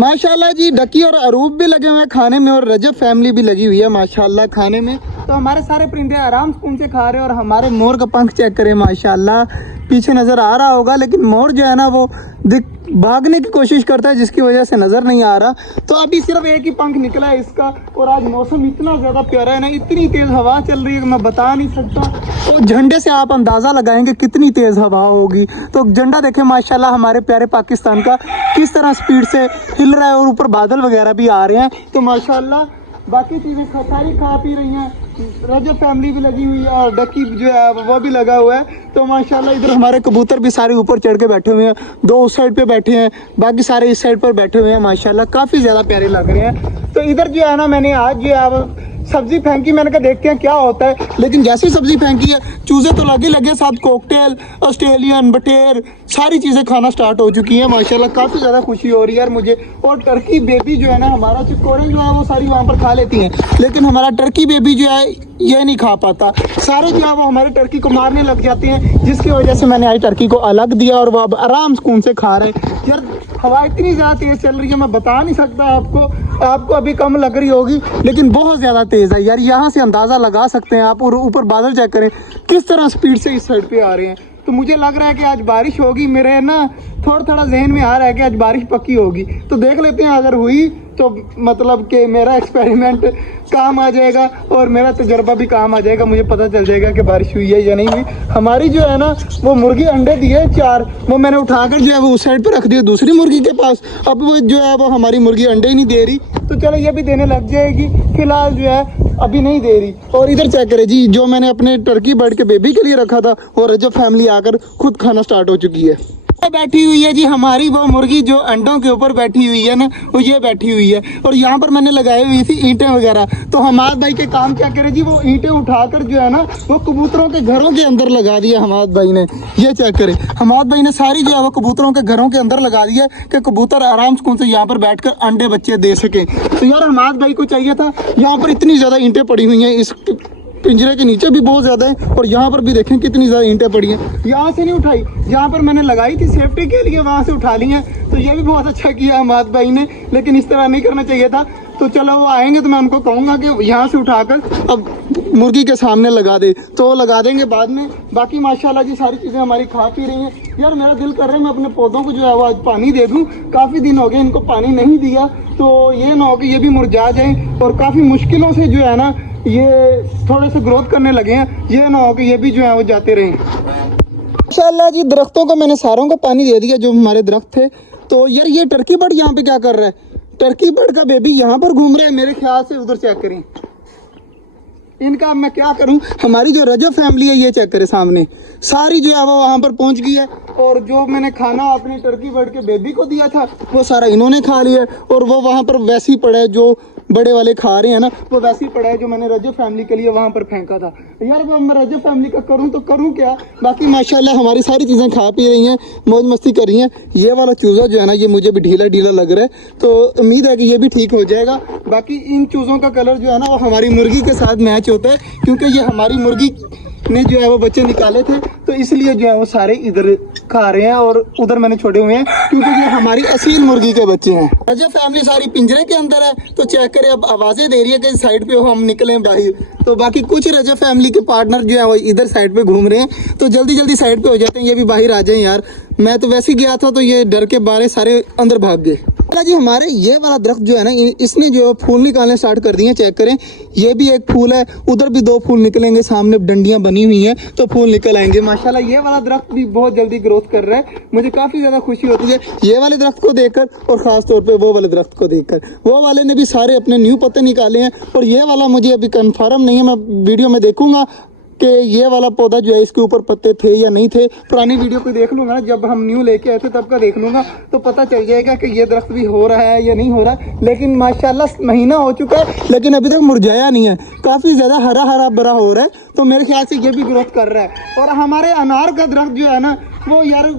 माशाल्लाह जी डकी और अरूब भी लगे हुए हैं खाने में और रजब फैमिली भी लगी हुई है माशाल्लाह खाने में। तो हमारे सारे परिंदे आराम सुकून से खा रहे हैं और हमारे मोर का पंख चेक करें माशाल्लाह, पीछे नज़र आ रहा होगा लेकिन मोर जो है ना वो भागने की कोशिश करता है जिसकी वजह से नज़र नहीं आ रहा। तो अभी सिर्फ एक ही पंख निकला है इसका और आज मौसम इतना ज़्यादा प्यारा है ना, इतनी तेज़ हवा चल रही है कि मैं बता नहीं सकता। तो झंडे से आप अंदाज़ा लगाएंगे कितनी तेज़ हवा होगी। तो झंडा देखें माशाल्लाह हमारे प्यारे पाकिस्तान का किस तरह स्पीड से हिल रहा है और ऊपर बादल वगैरह भी आ रहे हैं। तो माशाल्लाह बाकी चीज़ें सारी खा पी रही हैं, रजब फैमिली भी लगी हुई है और डकी जो है वो भी लगा हुआ है। तो माशाल्लाह इधर हमारे कबूतर भी सारे ऊपर चढ़ के बैठे हुए हैं, दो उस साइड पे बैठे हैं, बाकी सारे इस साइड पर बैठे हुए हैं माशाल्लाह, काफ़ी ज़्यादा प्यारे लग रहे हैं। तो इधर जो है ना मैंने आज जो है सब्जी फेंकी, मैंने कहा देखते हैं क्या होता है, लेकिन जैसे ही सब्जी फेंकी है चूज़े तो लगे साथ कॉकटेल, ऑस्ट्रेलियन, बटेर सारी चीज़ें खाना स्टार्ट हो चुकी हैं माशाल्लाह। काफ़ी ज़्यादा खुशी हो रही है यार मुझे। और टर्की बेबी जो है ना हमारा चिकोरे जो है वो सारी वहाँ पर खा लेती हैं, लेकिन हमारा टर्की बेबी जो है ये नहीं खा पाता, सारे जो है वो हमारे टर्की को मारने लग जाते हैं, जिसकी वजह से मैंने आज टर्की को अलग दिया और वो अब आराम सुकून से खा रहे हैं। यार हवा इतनी ज़्यादा तेज़ चल रही है मैं बता नहीं सकता आपको अभी कम लग रही होगी लेकिन बहुत ज़्यादा तेज़ है यार, यहाँ से अंदाज़ा लगा सकते हैं आप। और ऊपर बादल चेक करें किस तरह स्पीड से इस साइड पे आ रहे हैं। तो मुझे लग रहा है कि आज बारिश होगी, मेरे ना थोड़ा जहन में आ रहा है कि आज बारिश पक्की होगी। तो देख लेते हैं, अगर हुई तो मतलब कि मेरा एक्सपेरिमेंट काम आ जाएगा और मेरा तजर्बा भी काम आ जाएगा, मुझे पता चल जाएगा कि बारिश हुई है या नहीं हुई। हमारी जो है ना वो मुर्गी अंडे दिए 4, वो मैंने उठाकर जो है वो उस साइड पर रख दिया दूसरी मुर्गी के पास। अब वो जो है वो हमारी मुर्गी अंडे ही नहीं दे रही, तो चलो ये भी देने लग जाएगी, फिलहाल जो है अभी नहीं दे रही। और इधर चेक करें जी, जो मैंने अपने टर्की बर्ड के बेबी के लिए रखा था और रजब फैमिली आकर खुद खाना स्टार्ट हो चुकी है। बैठी हुई है जी हमारी वो मुर्गी जो अंडों के ऊपर बैठी हुई है ना, वो ये बैठी हुई है। और यहाँ पर मैंने लगाई हुई थी ईंटें वगैरह। तो हमाद भाई के काम क्या करे जी, वो ईंटें उठाकर जो है ना वो कबूतरों के घरों के अंदर लगा दिया हमाद भाई ने। ये चेक करें, हमाद भाई ने सारी जो है वो कबूतरों के घरों के अंदर लगा दिया कि कबूतर आराम से यहाँ पर बैठ कर अंडे बच्चे दे सकें। तो यार हमाद भाई को चाहिए था, यहाँ पर इतनी ज़्यादा ईंटें पड़ी हुई हैं, इस पिंजरे के नीचे भी बहुत ज़्यादा है और यहाँ पर भी देखें कितनी ज़्यादा ईंटें पड़ी हैं। यहाँ से नहीं उठाई, जहाँ पर मैंने लगाई थी सेफ्टी के लिए वहाँ से उठा ली हैं। तो ये भी बहुत अच्छा किया हमाद भाई ने, लेकिन इस तरह नहीं करना चाहिए था। तो चलो वो आएंगे तो मैं उनको कहूँगा कि यहाँ से उठाकर अब मुर्गी के सामने लगा दे, तो वो लगा देंगे बाद में। बाकी माशाल्लाह जी सारी चीज़ें हमारी खा पी रही हैं। यार मेरा दिल कर रहा है मैं अपने पौधों को जो है वो आज पानी दे दूँ, काफ़ी दिन हो गए इनको पानी नहीं दिया, तो ये ना हो कि ये भी मुरझा जाएँ और काफ़ी मुश्किलों से जो है ना ये थोड़े से ग्रोथ करने लगे हैं, ये ना हो कि ये भी जो है वो जाते रहें। माशाल्लाह जी दरख्तों को मैंने सारों को पानी दे दिया जो हमारे दरख्त थे। तो यार ये टर्की बर्ड यहाँ पे क्या कर रहा है, टर्की बर्ड का बेबी यहाँ पर घूम रहा है मेरे ख्याल से। उधर चेक करें इनका, अब मैं क्या करूं। हमारी जो रजब फैमिली है ये चेक करें सामने, सारी जो है वो वहाँ पर पहुँच गई है और जो मैंने खाना अपनी टर्की बर्ड के बेबी को दिया था वो सारा इन्होंने खा लिया और वो वहाँ पर वैसे ही पड़ा है, जो बड़े वाले खा रहे हैं ना वो वैसे ही पड़ा है जो मैंने रजब फैमिली के लिए वहाँ पर फेंका था। यार वो मैं रजब फैमिली का करूँ तो करूँ क्या। बाकी माशाल्लाह हमारी सारी चीज़ें खा पी रही हैं, मौज मस्ती कर रही हैं। ये वाला चूज़ा जो है ना ये मुझे भी ढीला ढीला लग रहा है, तो उम्मीद है कि ये भी ठीक हो जाएगा। बाकी इन चूज़ों का कलर जो है ना वो हमारी मुर्गी के साथ मैच होता है, क्योंकि ये हमारी मुर्गी ने जो है वो बच्चे निकाले थे, तो इसलिए जो है वो सारे इधर खा रहे हैं और उधर मैंने छोड़े हुए हैं, क्योंकि ये हमारी असील मुर्गी के बच्चे हैं। रजब फैमिली सारी पिंजरे के अंदर है, तो चेक करें अब आवाज़ें दे रही है कि साइड पे हम निकलें बाहर। तो बाकी कुछ रजब फैमिली के पार्टनर जो है वो इधर साइड पे घूम रहे हैं, तो जल्दी जल्दी साइड पे हो जाते हैं, ये भी बाहर आ जाएं यार। मैं तो वैसे ही गया था तो ये डर के बारे सारे अंदर भाग गए। जी हमारे ये वाला दरख्त जो है ना इसने जो है फूल निकालने स्टार्ट कर दिए, चेक करें ये भी एक फूल है, उधर भी 2 फूल निकलेंगे, सामने डंडियां बनी हुई हैं तो फूल निकल आएंगे माशाल्लाह। ये वाला दरख्त भी बहुत जल्दी ग्रोथ कर रहा है, मुझे काफ़ी ज़्यादा खुशी होती है ये वाले दरख्त को देखकर और ख़ास तौर पे वो वाले दरख्त को देखकर। वो वाले ने भी सारे अपने न्यू पत्ते निकाले हैं और ये वाला मुझे अभी कन्फर्म नहीं है, मैं वीडियो में देखूंगा कि ये वाला पौधा जो है इसके ऊपर पत्ते थे या नहीं थे। पुरानी वीडियो को देख लूँगा ना, जब हम न्यू लेके आए थे तब का देख लूँगा, तो पता चल जाएगा कि ये दरख्त भी हो रहा है या नहीं हो रहा। लेकिन माशाल्लाह महीना हो चुका है लेकिन अभी तक मुरझाया नहीं है, काफ़ी ज़्यादा हरा हरा भरा हो रहा है, तो मेरे ख्याल से ये भी ग्रोथ कर रहा है। और हमारे अनार का दरख्त जो है ना वो यार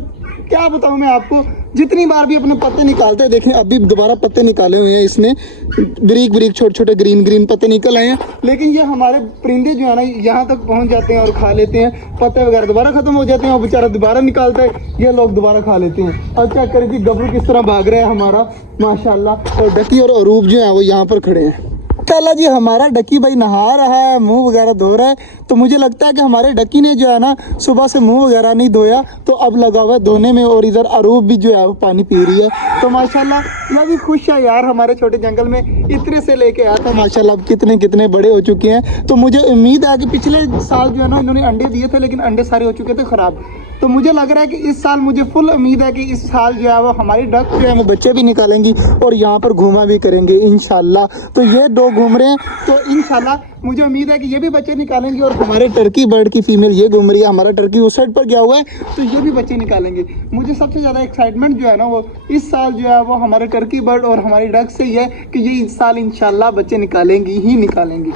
क्या बताऊं मैं आपको, जितनी बार भी अपने पत्ते निकालते हैं, देखें अभी दोबारा पत्ते निकाले हुए हैं इसने, ब्रीक ब्रीक छोटे छोटे ग्रीन ग्रीन पत्ते निकल आए हैं, लेकिन ये हमारे परिंदे जो है ना यहाँ तक पहुँच जाते हैं और खा लेते हैं, पत्ते वगैरह दोबारा खत्म हो जाते हैं और बेचारा दोबारा निकालता है, ये लोग दोबारा खा लेते हैं। और चेक करें कि गबरू किस तरह भाग रहा है हमारा माशाल्लाह। और डकी और अरूब जो है वो यहाँ पर खड़े हैं। माशाल्लाह जी हमारा डकी भाई नहा रहा है, मुंह वगैरह धो रहा है, तो मुझे लगता है कि हमारे डकी ने जो है ना सुबह से मुंह वगैरह नहीं धोया, तो अब लगा हुआ है धोने में। और इधर अरूब भी जो है वो पानी पी रही है। तो माशाल्लाह मैं भी खुश है यार, हमारे छोटे जंगल में इतने से लेके आया था, माशाल्लाह अब कितने कितने बड़े हो चुके हैं। तो मुझे उम्मीद है कि पिछले साल जो है ना इन्होंने अंडे दिए थे, लेकिन अंडे सारे हो चुके थे ख़राब। तो मुझे लग रहा है कि इस साल मुझे फुल उम्मीद है कि इस साल जो है वो हमारी डक जो है वो बच्चे भी निकालेंगी और यहाँ पर घूमा भी करेंगे इंशाल्लाह। तो ये दो घूम रहे हैं, तो इंशाल्लाह मुझे उम्मीद है कि ये भी बच्चे निकालेंगे। और हमारे टर्की बर्ड की फीमेल ये घूम रही है, हमारा टर्की उस साइड पर गया हुआ है, तो ये भी बच्चे निकालेंगे। मुझे सबसे ज़्यादा एक्साइटमेंट जो है ना वो इस साल जो है वो हमारे टर्की बर्ड और हमारी डक से ही है कि ये इस साल इंशाल्लाह बच्चे निकालेंगी ही निकालेंगी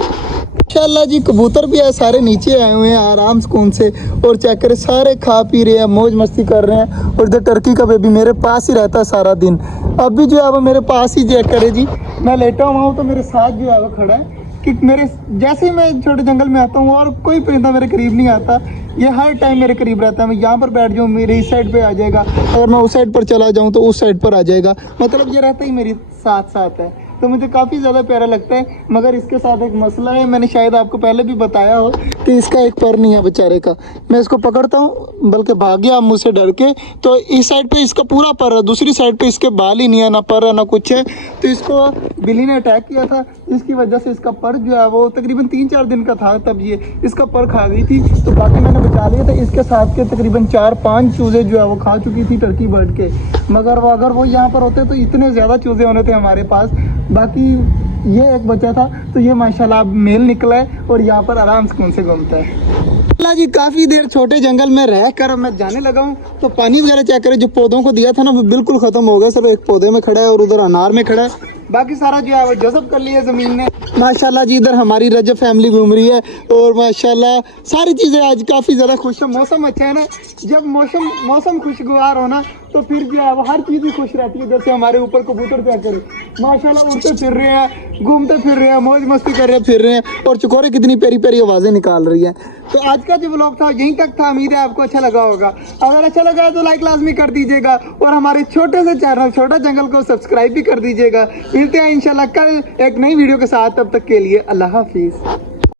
इंशाल्लाह जी। कबूतर भी है सारे नीचे आए हुए हैं आराम सुकून से, और चेक करें सारे खा पी रहे हैं, मौज मस्ती कर रहे हैं। और इधर टर्की का बेबी मेरे पास ही रहता है सारा दिन, अब भी जो है वो मेरे पास ही चेक करे जी, मैं लेटा हुआ हूँ तो मेरे साथ जो है वो खड़ा है कि मेरे जैसे ही मैं छोटे जंगल में आता हूँ और कोई परिंदा मेरे करीब नहीं आता, ये हर टाइम मेरे करीब रहता है। मैं यहाँ पर बैठ जाऊँ मेरे इस साइड पे आ जाएगा, और मैं उस साइड पर चला जाऊँ तो उस साइड पर आ जाएगा, मतलब ये रहता ही मेरे साथ साथ है। तो मुझे काफ़ी ज़्यादा प्यारा लगता है। मगर इसके साथ एक मसला है, मैंने शायद आपको पहले भी बताया हो कि इसका एक पर नहीं है बेचारे का। मैं इसको पकड़ता हूँ, बल्कि भाग गया मुझसे डर के, तो इस साइड पे इसका पूरा पर है, दूसरी साइड पे इसके बाल ही नहीं है, ना पर है ना कुछ है। तो इसको बिल्ली ने अटैक किया था, इसकी वजह से इसका पर जो है वो तकरीबन 3-4 दिन का था, तब ये इसका पर खा गई थी। तो बाकी मैंने बचा लिया था, इसके साथ के तकरीबन 4-5 चूज़े जो है वो खा चुकी थी टर्की बर्ड के। मगर वो अगर वो यहाँ पर होते तो इतने ज़्यादा चूज़े होने थे हमारे पास। बाकी ये एक बच्चा था, तो ये माशाल्लाह मेल निकला है और यहाँ पर आराम सुकून से घूमता है। अल्लाह जी काफ़ी देर छोटे जंगल में रह कर मैं जाने लगा हूँ, तो पानी वगैरह चेक करें, जो पौधों को दिया था ना वो बिल्कुल ख़त्म हो गया, सिर्फ एक पौधे में खड़ा है और उधर अनार में खड़ा है, बाकी सारा जो है वो जज़ब कर लिया ज़मीन ने। माशाल्लाह जी इधर हमारी रजब फैमिली घूम रही है, और माशाल्लाह सारी चीज़ें आज काफ़ी ज़्यादा खुश है। मौसम अच्छा है ना, जब मौसम खुशगवार हो ना तो फिर जो है वो हर चीज़ ही खुश रहती है। जैसे हमारे ऊपर कबूतर क्या करें माशाल्लाह उड़ते फिर रहे हैं, घूमते फिर रहे हैं, मौज मस्ती कर रहे हैं, फिर रहे हैं, और चकोरे कितनी प्यारी प्यारी आवाज़ें निकाल रही हैं। तो आज का जो व्लॉग था यहीं तक था, उम्मीद है आपको अच्छा लगा होगा। अगर अच्छा लगा तो लाइक लाजमी कर दीजिएगा, और हमारे छोटे से चैनल छोटा जंगल को सब्सक्राइब भी कर दीजिएगा। मिलते हैं इंशाल्लाह कल एक नई वीडियो के साथ, तब तक के लिए अल्लाह हाफिज़।